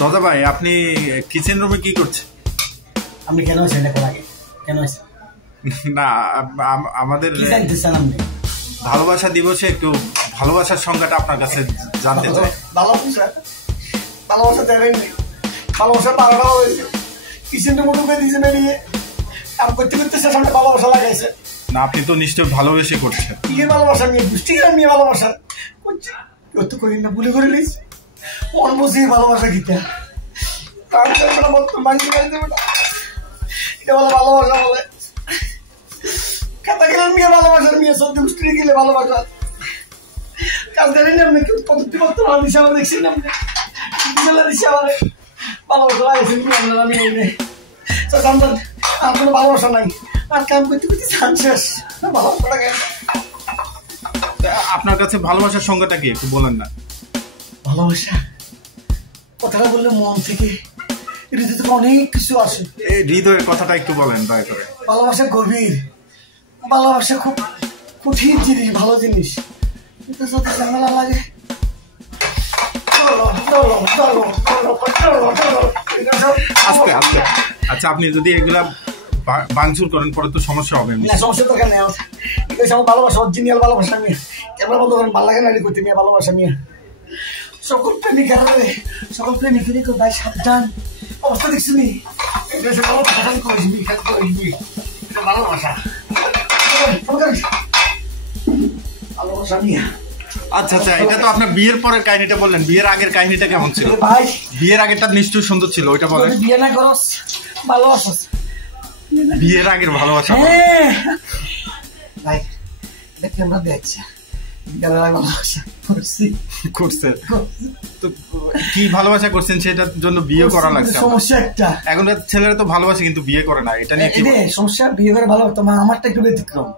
দাদা ভাই আপনি কিচেন রুমে কি করছেন? আপনি কেন আছেন এটা আগে কেন আছেন? না আমাদের ভালোবাসা দিবসে একটু ভালোবাসার সংজ্ঞাটা আপনার কাছে জানতে চাই। ভালোবাসা দেবেন ভালোবাসা বারোটা হয়েছে কিচেন রুমে ঢুকে দিয়েছে বেরিয়ে কাম করতে করতে সে সামনে ভালোবাসা লাগাইছে। না আপনি তো নিশ্চয় ভালোবেসে করছেন। কি ভালোবাসা নিয়ে দুষ্টি নিয়ে ভালোবাসা করছি তো করি না ভুলে করে নিস মন বসে ভালোবাসা খেতে এটা বলে ভালোবাসা বলে খাতা গেলেন মেয়ে ভালোবাসার মেয়ে সত্যি দুষ্টি গেলে ভালোবাসা কাজ দেবেন আপনি কেউ পদ্ধতি করতে ভালো দিশা আমরা দেখছি না আপনি দিশা আমার ভালোবাসা লাগেছেন কি আপনার আমি নেই আর কোনো ভালোবাসা নাই আর কাম করতে করতে চান শেষ ভালোবাসা গেল। আপনার কাছে ভালোবাসার সংজ্ঞাটা কি একটু বলেন না? ভালোবাসা কথাটা বললে মন থেকে হৃদয় থেকে অনেক কিছু আসে। এই হৃদয়ের কথাটা একটু বলেন দয়া করে। ভালোবাসা গভীর, ভালোবাসা খুব কঠিন জিনিস, ভালো জিনিস, কিন্তু যদি ঝামেলা লাগে আস্তে আস্তে। আচ্ছা আপনি যদি এগুলা ভাঙচুর করেন পরে তো সমস্যা হবে না। সমস্যা তো কেন আমার ভালোবাসা অরিজিনাল ভালোবাসা নিয়ে ক্যামেরা বন্ধ করেন ভালো লাগে না করতে নিয়ে ভালোবাসা নিয়ে সকল প্রেমিকার সকল প্রেমিকেরই ভাই সাবধান অবস্থা দেখছি নি ভালোবাসা ভালোবাসা নিয়ে। আচ্ছা আচ্ছা এটা তো আপনার বিয়ের পরের কাহিনীটা বললেন, বিয়ের আগের কাহিনীটা কেমন ছিল ভাই? বিয়ের আগেরটা নিশ্চয়ই সুন্দর ছিল, ওইটা বলেন। বিয়ে না করস ভালোবাসা বিয়ের আগের ভালোবাসা ভাই দেখি আমরা দেখছি কি ভালোবাসা করছেন সেটার জন্য বিয়ে করা লাগছে। সমস্যা একটা এখন ছেলেরা তো ভালোবাসে কিন্তু বিয়ে করে না, এটা নিয়ে কি সমস্যা? বিয়ে করে ভালো তোমার আমারটা একটু ব্যতিক্রম।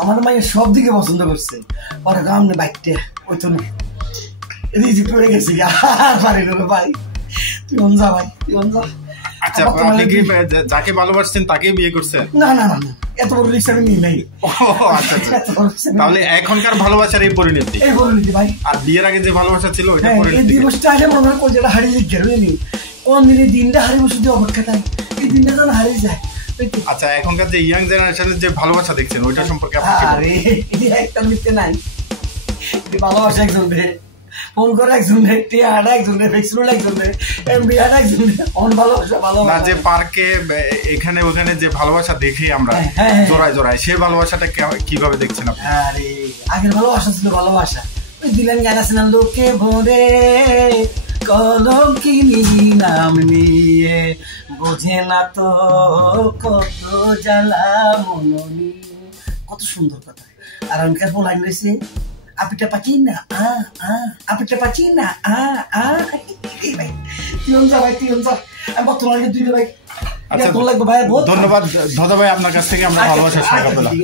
আমার মায়ের সব দিকে পছন্দ করছে পরে গামনে বাইকটা ওই তো রিজিক করে গেছি আর পারি না ভাই। তুই যা ভাই তুই যা। আচ্ছা আপনি কি যাকে ভালোবাসছেন তাকেই বিয়ে করছেন? না না না এত বড় রিস্ক আমি নিই নাই। আচ্ছা তাহলে এখনকার ভালোবাসার এই পরিণতি ভাই। আর বিয়ের আগে যে ভালোবাসা ছিল এই দিবসটা আগে মনে হয় কোন যেটা হারিয়ে গেলে নি কোন দিন এই দিনটা হারিয়ে বসে অপেক্ষা থাকে এই দিনটা যেন হারিয়ে যায়। আচ্ছা এখনকার যে ইয়াং জেনারেশনের যে ভালোবাসা দেখছেন ওইটা সম্পর্কে আরে একটা মিথ্যে নাই। ভালোবাসা একজন ফোন করে একজন একজন একজন ভালোবাসা ভালোবাসা যে পার্কে এখানে ওখানে যে ভালোবাসা দেখি আমরা জোড়ায় জোড়ায় সেই ভালোবাসাটা কিভাবে দেখছেন আপনি? আরে আগের ভালোবাসা ছিল ভালোবাসা ওই দিলেন গান আছে না লোকে ভরে কলঙ্কিনী নাম নিয়ে বোঝে না তো কত জ্বালা মননি। কত সুন্দর কথা। আর অনেকের লাইন রয়েছে আপিটা পাচ্ছি না আপিটা পাচ্ছি না ভাই তুই যা ভাই তুই যা আমি বর্তমানে দুইটা ভাই। আচ্ছা ধন্যবাদ দাদা ভাই, আপনার কাছ থেকে আমরা ভালোবাসার সংজ্ঞা পেলাম।